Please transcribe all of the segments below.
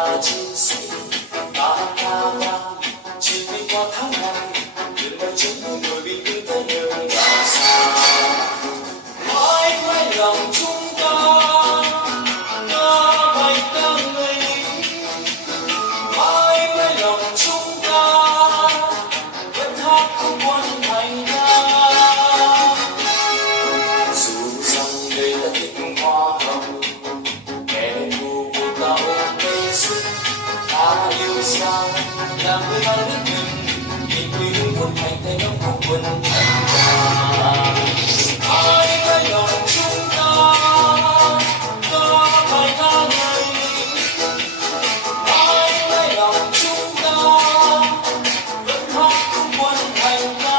ca chiến sĩ ta ca vang chỉ vì qua tháng ngày đừng bao chúng người bị thương tới đường đào xa mãi mãi lòng chúng ta ca bài ca người lính mãi mãi lòng chúng ta vẫn hát không quân thành ca dù rằng đây là tình hoa hồng kẻ thù của ta ôm cây sức ta yêu sao làm người ta nước mình vì quê hương vốn thành tay nông không quân thành ca mãi mãi lòng chúng ta ca bài ca người lính mãi mãi lòng chúng ta vẫn hát không quân thành ca.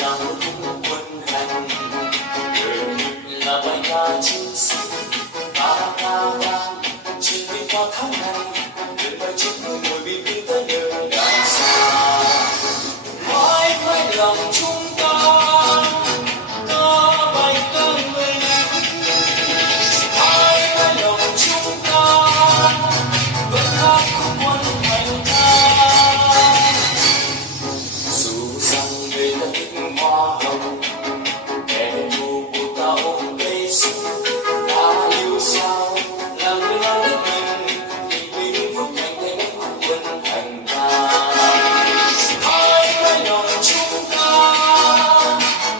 Là một cung quân hành đời mình là bài ca chiến sĩ ta ca vang chỉ vì qua tháng ngày đừng bao chúng người bị thương tới đường đào xa mãi mãi lòng chúng ta ca bài ca người lính mãi mãi lòng chúng ta vẫn hát không quân thành ca dù rằng đây là tình hoa hồng kẻ thù của ta ôm cây sức ta yêu sao làm người ta nước mình vì quê hương phúc thành tay nông không quân thành ca mãi mãi lòng chúng ta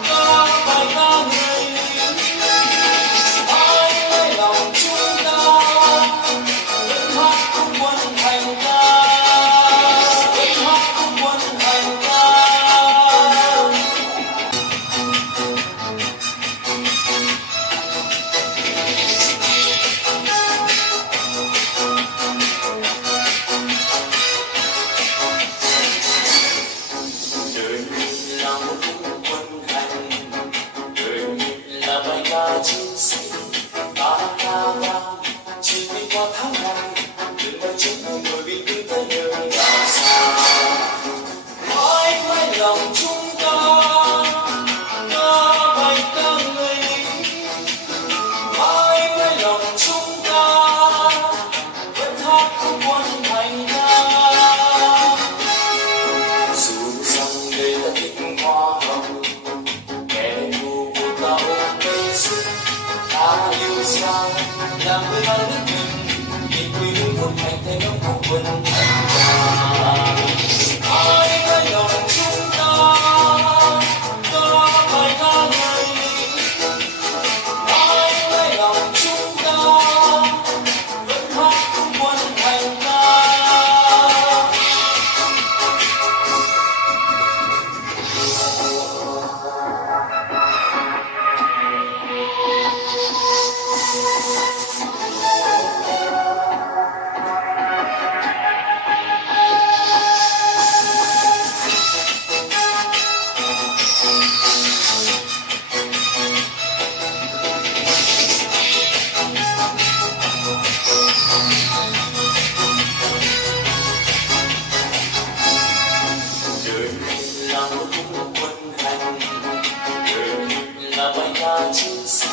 ca bài ca người lính mãi mãi lòng chúng ta vẫn hát không quân thành ca vẫn hát không quân thành ca. Đời mình là một cung quân hành đời mình là bài ca chiến sĩ ta ca vang chỉ vì qua tháng ngày đừng bao chúng người bị thương tới đường đào xa mãi mãi lòng chúng ta ca bài ca người lính mãi mãi lòng chúng ta vẫn hát không quân thành ca dù rằng đây là tình hoa hồng kẻ thù của ta ôm cây sức ta yêu sao làm người ta nước mình vì quê hương vốn thành tay nông không quân thành ca mãi mãi lòng chúng ta ca bài ca người lính mãi mãi lòng chúng ta vẫn hát không quân thành ca. Đời mình là một cung quân hành đời mình là bài ca chiến sĩ